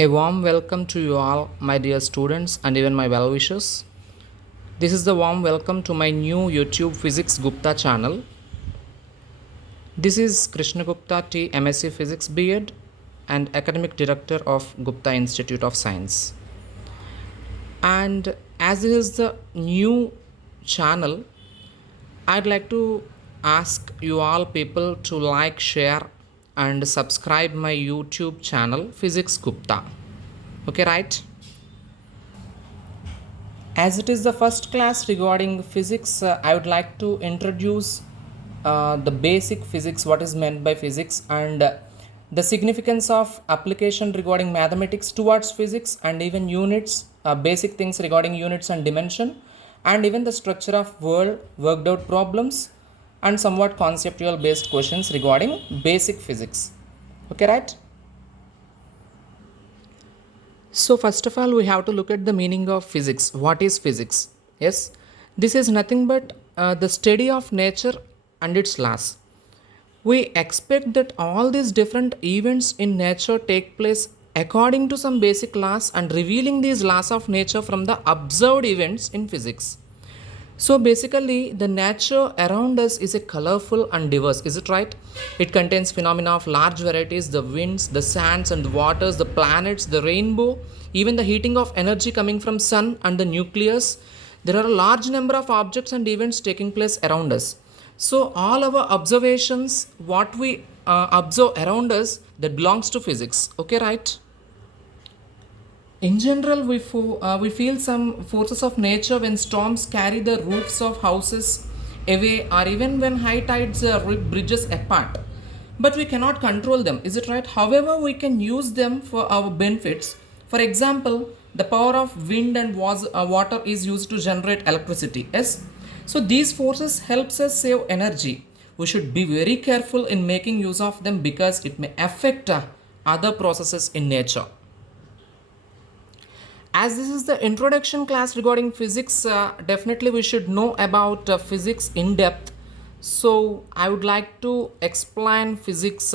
A warm welcome to you all, my dear students, and even my well wishers. This is the warm welcome to my new YouTube Physics Gupta channel. This is Krishna Gupta T, MSc Physics B.Ed, and Academic Director of Gupta Institute of Science. And as this is the new channel, I'd like to ask you all people to like, share, and subscribe my YouTube channel Physics Gupta. Okay, right? As it is the first class regarding physics, I would like to introduce the basic physics, what is meant by physics, and the significance of application regarding mathematics towards physics, and even units, basic things regarding units and dimension, and even the structure of world, worked out problems, and somewhat conceptual based questions regarding basic physics. Okay, right? So, first of all, we have to look at the meaning of physics. What is physics? Yes, this is nothing but the study of nature and its laws. We expect that all these different events in nature take place according to some basic laws and revealing these laws of nature from the observed events in physics. So basically, the nature around us is a colorful and diverse. Is it right? It contains phenomena of large varieties: the winds, the sands and the waters, the planets, the rainbow, even the heating of energy coming from sun and the nucleus. There are a large number of objects and events taking place around us. So all our observations, what we observe around us, that belongs to physics. Okay, right? In general, we feel some forces of nature when storms carry the roofs of houses away, or even when high tides rip bridges apart. But we cannot control them, is it right? However, we can use them for our benefits. For example, the power of wind and water is used to generate electricity. Yes. So these forces helps us save energy. We should be very careful in making use of them because it may affect other processes in nature. As this is the introduction class regarding physics, definitely we should know about physics in depth. So I would like to explain physics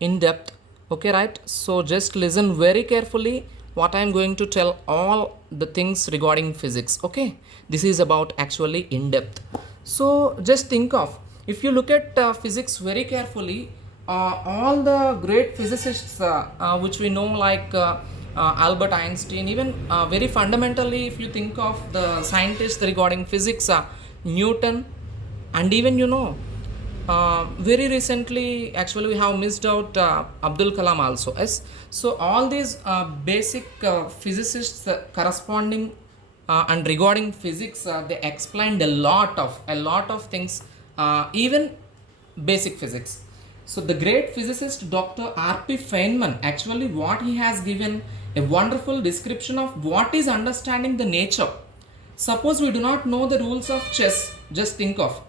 in depth. Okay, right? So just listen very carefully what I am going to tell, all the things regarding physics. Okay, this is about actually in depth. So just think of, if you look at physics very carefully, all the great physicists which we know, like Albert Einstein, even very fundamentally, if you think of the scientists regarding physics, Newton, and even very recently, actually, we have missed out Abdul Kalam also. Yes, so all these basic physicists corresponding and regarding physics, they explained a lot of things, even basic physics. So the great physicist Dr. R.P. Feynman, actually what he has given a wonderful description of what is understanding the nature. Suppose we do not know the rules of chess, just think of.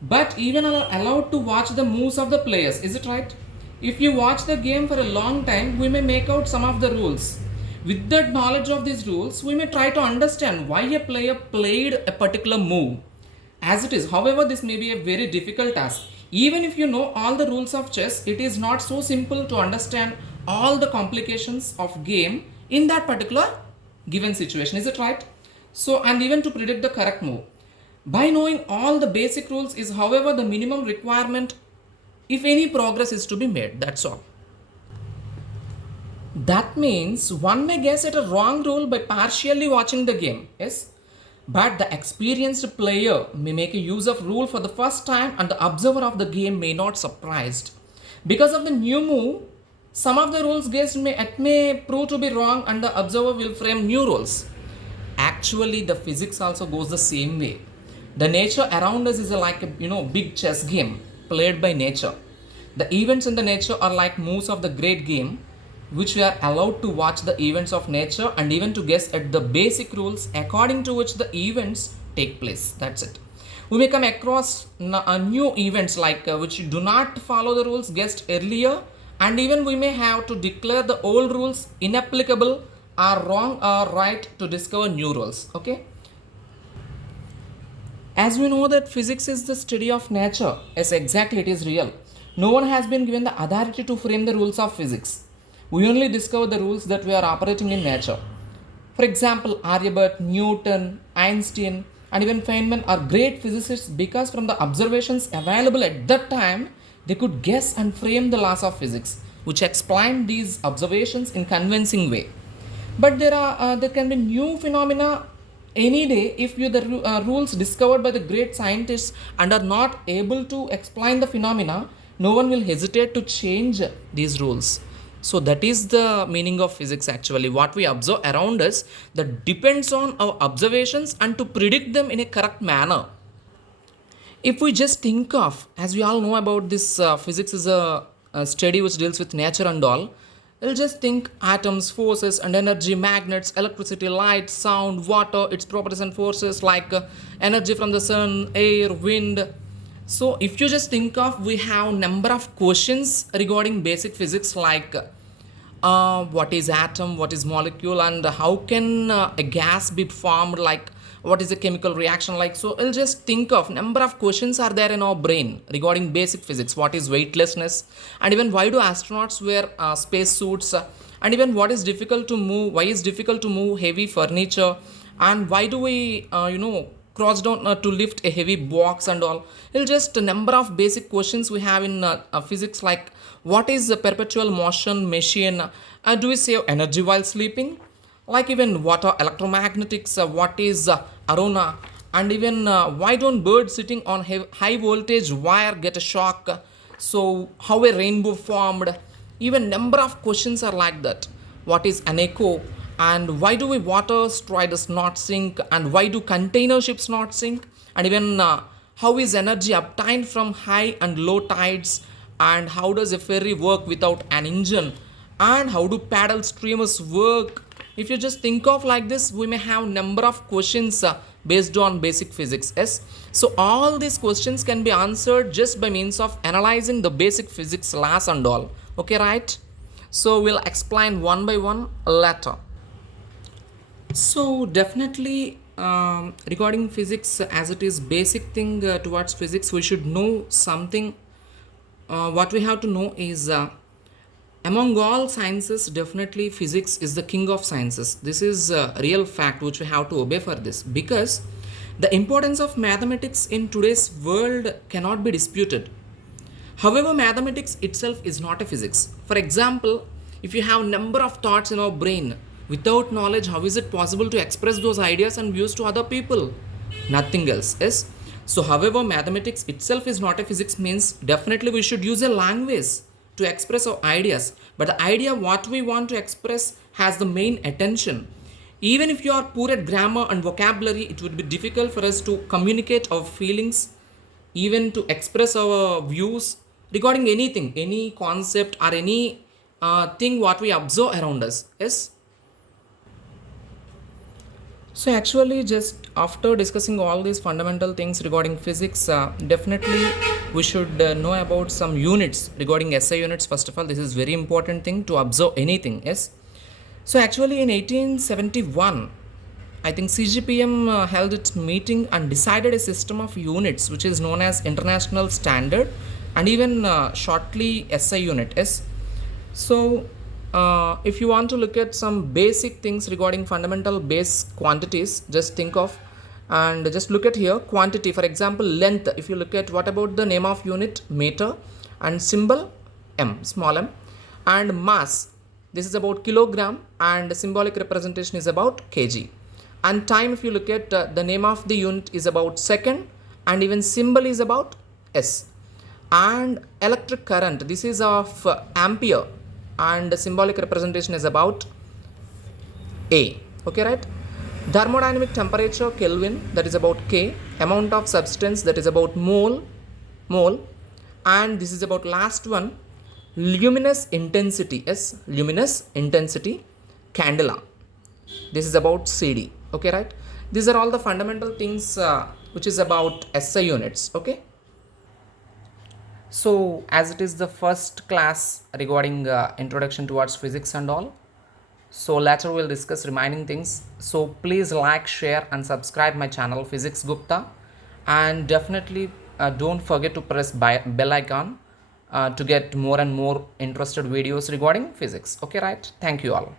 But even are allowed to watch the moves of the players, is it right? If you watch the game for a long time, we may make out some of the rules. With that knowledge of these rules, we may try to understand why a player played a particular move. As it is, however, this may be a very difficult task. Even if you know all the rules of chess, it is not so simple to understand all the complications of game in that particular given situation, is it right? So, and even to predict the correct move. By knowing all the basic rules is, however, the minimum requirement if any progress is to be made, that's all. That means one may guess at a wrong rule by partially watching the game, yes? But the experienced player may make a use of rule for the first time and the observer of the game may not surprised. Because of the new move, some of the rules guessed may prove to be wrong and the observer will frame new rules. Actually, the physics also goes the same way. The nature around us is like a big chess game played by nature. The events in the nature are like moves of the great game, which we are allowed to watch the events of nature and even to guess at the basic rules according to which the events take place. That's it. We may come across new events like which do not follow the rules guessed earlier, and even we may have to declare the old rules inapplicable or wrong or right to discover new rules. Okay. As we know that physics is the study of nature, yes, exactly, it is real. No one has been given the authority to frame the rules of physics. We only discover the rules that we are operating in nature. For example, Aryabhat, Newton, Einstein, and even Feynman are great physicists because from the observations available at that time, they could guess and frame the laws of physics, which explain these observations in convincing way. But there can be new phenomena any day if the rules discovered by the great scientists and are not able to explain the phenomena, no one will hesitate to change these rules. So that is the meaning of physics actually. What we observe around us that depends on our observations and to predict them in a correct manner. If we just think of, as we all know about this, physics is a study which deals with nature and all. We'll just think atoms, forces, and energy, magnets, electricity, light, sound, water, its properties and forces like energy from the sun, air, wind. So if you just think of, we have number of questions regarding basic physics like what is atom, what is molecule, and how can a gas be formed, like what is a chemical reaction like. So I'll just think of number of questions are there in our brain regarding basic physics. What is weightlessness, and even why do astronauts wear space suits, and even what is difficult to move, why is difficult to move heavy furniture, and why do we cross down to lift a heavy box and all. It's just a number of basic questions we have in physics like what is the perpetual motion machine, do we save energy while sleeping, like even what are electromagnetics, what is arona, and even why don't birds sitting on high voltage wire get a shock, so how a rainbow formed. Even number of questions are like that. What is an echo, and why do we water straw does not sink, and why do container ships not sink, and even how is energy obtained from high and low tides, and how does a ferry work without an engine, and how do paddle streamers work. If you just think of like this, we may have number of questions based on basic physics. Yes, so all these questions can be answered just by means of analyzing the basic physics laws and all. Okay, right? So we'll explain one by one later. So definitely regarding physics, as it is basic thing towards physics, we should know something. What we have to know is among all sciences, definitely physics is the king of sciences. This is a real fact which we have to obey for this, because the importance of mathematics in today's world cannot be disputed. However, mathematics itself is not a physics. For example, if you have number of thoughts in our brain, without knowledge, how is it possible to express those ideas and views to other people? Nothing else. Yes. So, however, mathematics itself is not a physics means definitely we should use a language to express our ideas. But the idea what we want to express has the main attention. Even if you are poor at grammar and vocabulary, it would be difficult for us to communicate our feelings, even to express our views regarding anything, any concept or any thing what we observe around us. Yes. So actually, just after discussing all these fundamental things regarding physics, definitely we should know about some units regarding SI units. First of all, this is very important thing to observe anything. Yes. So actually, in 1871, I think CGPM held its meeting and decided a system of units which is known as International Standard, and even shortly SI unit. Yes. So if you want to look at some basic things regarding fundamental base quantities, just think of and just look at here quantity. For example, length. If you look at what about the name of unit, meter, and symbol m, small m, and mass. This is about kilogram, and symbolic representation is about kg. And time, if you look at the name of the unit is about second, and even symbol is about s. And electric current, this is of ampere, and the symbolic representation is about A. Okay, right? Thermodynamic temperature, Kelvin, that is about K. Amount of substance, that is about mole. And this is about last one, luminous intensity. Yes, luminous intensity, candela. This is about CD. Okay, right? These are all the fundamental things which is about SI units. Okay. So, as it is the first class regarding introduction towards physics and all, so later we'll discuss remaining things. So please like, share, and subscribe my channel Physics Gupta, and definitely don't forget to press bell icon to get more and more interested videos regarding physics. Okay, right? Thank you all.